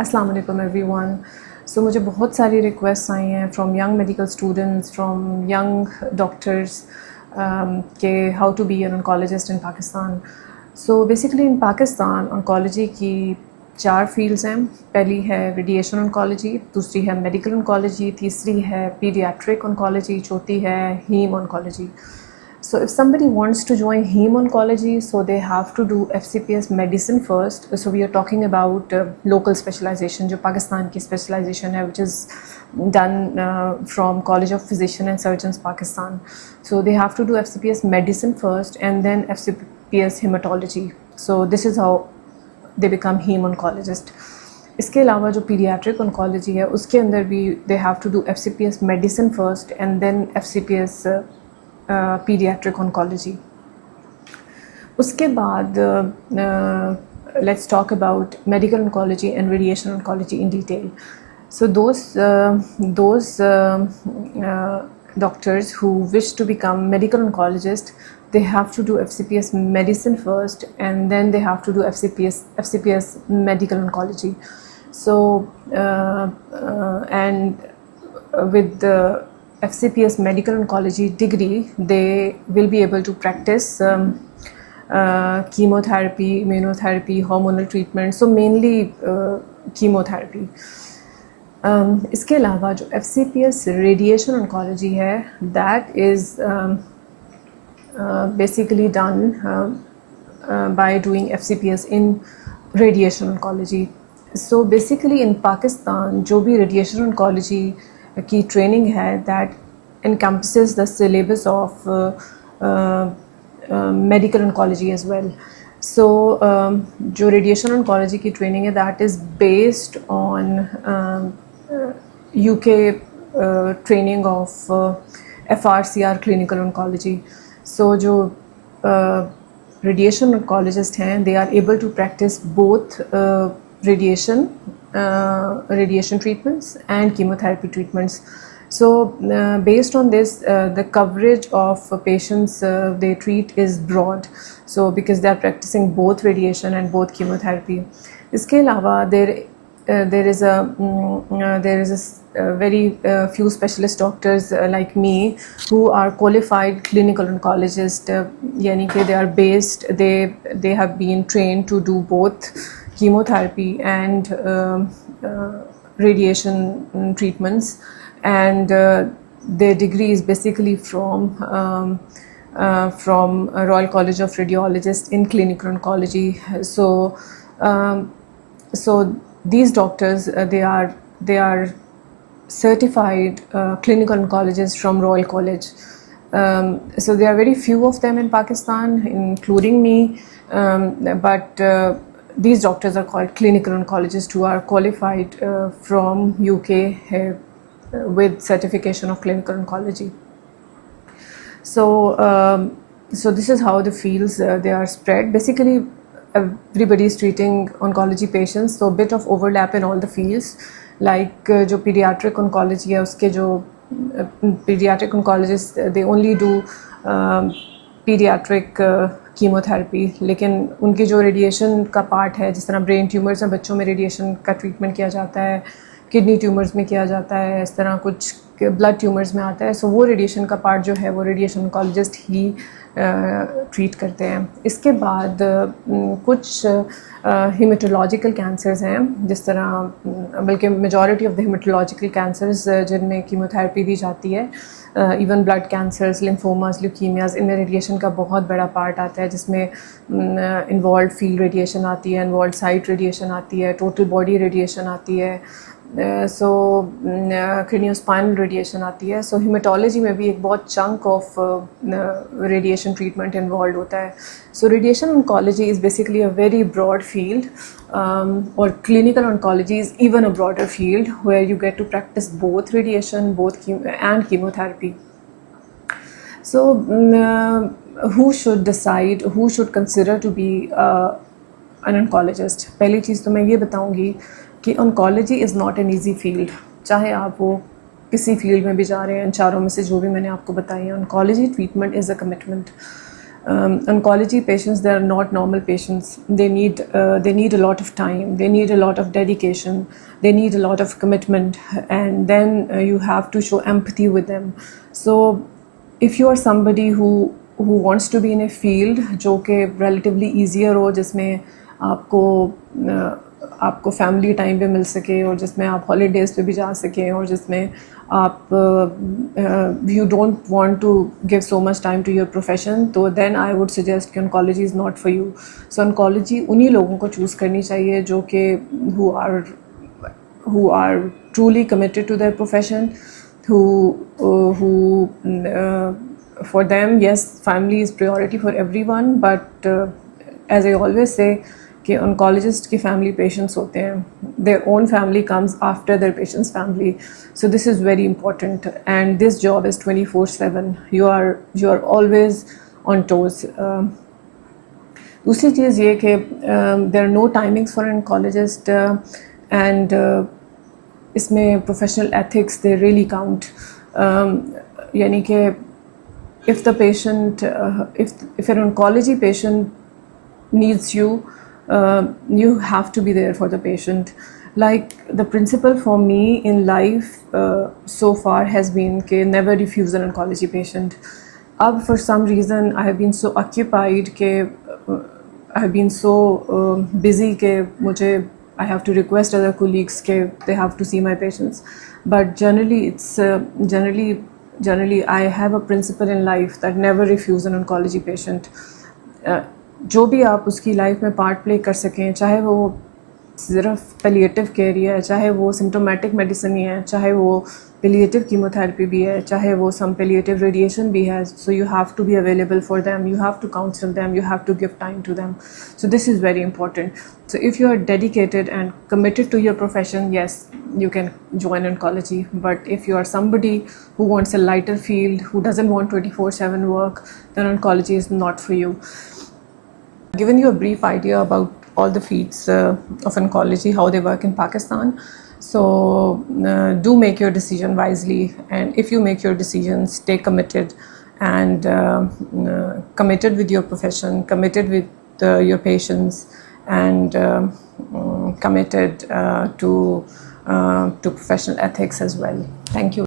अस्सलाम वालेकुम एवरीवन। सो मुझे बहुत सारी रिक्वेस्ट आई हैं from young medical students, from young doctors कि how to be an oncologist in Pakistan. So basically in Pakistan oncology की 4 फील्ड्स हैं। पहली है रेडिएशन ऑन्कोलॉजी, दूसरी है मेडिकल ऑन्कोलॉजी, तीसरी है पीडियाट्रिक ऑन्कोलॉजी, चौथी है haem oncology. So if somebody wants to join heme oncology, so they have to do FCPS medicine first. So we are talking about local specialization, जो पाकिस्तान की specialization है, which is done from College of Physician and Surgeons Pakistan. So they have to do FCPS medicine first and then FCPS hematology. So this is how they become heme oncologist. इसके अलावा जो paediatric oncology है उसके अंदर भी they have to do FCPS medicine first and then FCPS paediatric oncology. उसके बाद let's talk about medical oncology and radiation oncology in detail. So those doctors who wish to become medical oncologist, they have to do FCPS medicine first and then they have to do FCPS medical oncology. So and with the FCPS medical oncology degree, they will be able to practice chemotherapy, immunotherapy, hormonal treatment, so mainly chemotherapy. इसके अलावा जो FCPS radiation oncology है, that is basically done by doing FCPS in radiation oncology. So basically in Pakistan जो भी radiation oncology की training है that encompasses the syllabus of medical oncology as well. So जो radiation oncology की training है that is based on UK training of FRCR clinical oncology. So जो radiation oncologist हैं they are able to practice both radiation treatments and chemotherapy treatments. So based on this the coverage of patients they treat is broad, so because they are practicing both radiation and both chemotherapy. इसके अलावा there is a very few specialist doctors like me who are qualified clinical oncologists, यानी कि they have been trained to do both chemotherapy and radiation treatments, and their degree is basically from Royal College of Radiologists in clinical oncology. So these doctors they are certified clinical oncologists from Royal College. So there are very few of them in Pakistan, including me, but these doctors are called clinical oncologists who are qualified from UK with certification of clinical oncology. So this is how the fields they are spread. Basically everybody is treating oncology patients, so a bit of overlap in all the fields. Like जो pediatric oncology है उसके जो pediatric oncologists they only do pediatric chemotherapy, लेकिन उनकी जो radiation का part है, जिस तरह ब्रेन ट्यूमर्स में बच्चों में रेडिएशन का ट्रीटमेंट किया जाता है, किडनी ट्यूमर्स में किया जाता है, इस तरह कुछ ब्लड ट्यूमर्स में आता है, सो वो रेडिएशन का पार्ट जो है वो रेडिएशन ऑन्कोलॉजिस्ट ही ट्रीट करते हैं। इसके बाद कुछ हेमेटोलॉजिकल कैंसर्स हैं, जिस तरह बल्कि majority of the haematological cancers जिनमें कीमोथेरेपी दी जाती है, even blood cancers, lymphomas, leukaemias, इनमें रेडिएशन का बहुत बड़ा पार्ट आता है, जिसमें इन्वॉल्व फील्ड रेडिएशन आती है, इन्वॉल्व साइट रेडिएशन आती है, टोटल बॉडी रेडिएशन आती है, सो क्रेनियोस्पाइनल रेडिएशन आती है। सो हेमेटोलॉजी में भी एक बहुत chunk of radiation treatment involve होता है। So radiation oncology is basically a very broad field, or clinical oncology is even a broader field where you get to practice both radiation and chemotherapy. So who should decide, who should consider to be an oncologist? पहली चीज़ तो मैं ये बताऊँगी कि oncology is not an easy field. चाहे आप वो किसी फील्ड में भी जा रहे हैं, इन चारों में से जो भी मैंने आपको बताई है, oncology treatment is a commitment. Oncology patients, they are not normal patients. They need a lot of time, they need a lot of dedication, they need a lot of commitment, and then you have to show empathy with them. So if you are somebody who wants to be in a field जो कि relatively easier हो, जिसमें आपको family time पे मिल सके और जिसमें आप हॉलीडेज़ पे भी जा सकें और जिसमें आप you don't want to give so much time to your profession, तो देन आई वुड सजेस्ट कि oncology is not for you. So oncology उन्हीं लोगों को चूज़ करनी चाहिए जो कि who are truly committed to their profession, who for them, yes, family is priority for everyone, but as I always say कि oncologist की family patients होते हैं, their own family comes after their patient's family. So this is very important, and this job is 24/7. You are always on toes. दूसरी चीज़ ये कि there are no timings for an oncologist, and इसमें professional ethics they really count. यानी कि if the patient, if an oncology patient needs you, you have to be there for the patient. Like the principle for me in life so far has been कि never refuse an oncology patient. अब for some reason I have been so occupied कि I have been so busy कि मुझे I have to request other colleagues कि they have to see my patients. But generally it's generally I have a principle in life that never refuse an oncology patient. जो भी आप उसकी life में part play कर सकें, चाहे वो सिर्फ पैलिएटिव केयर ही है, चाहे वो सिम्टोमेटिक मेडिसिन ही है, चाहे वो पैलिएटिव कीमोथेरेपी भी है, चाहे वो सम पैलिएटिव रेडिएशन भी है. So you have to be available for them, you have to counsel them, you have to give time to them. So this is very important. So if you are dedicated and committed to your profession, yes, you can join oncology. But if you are somebody who wants a lighter field, who doesn't want 24/7 work, then oncology is not for you. Given you a brief idea about all the fields of oncology, how they work in Pakistan. So do make your decision wisely, and if you make your decisions, stay committed, and committed with your profession, committed with your patients, and committed to professional ethics as well. Thank you.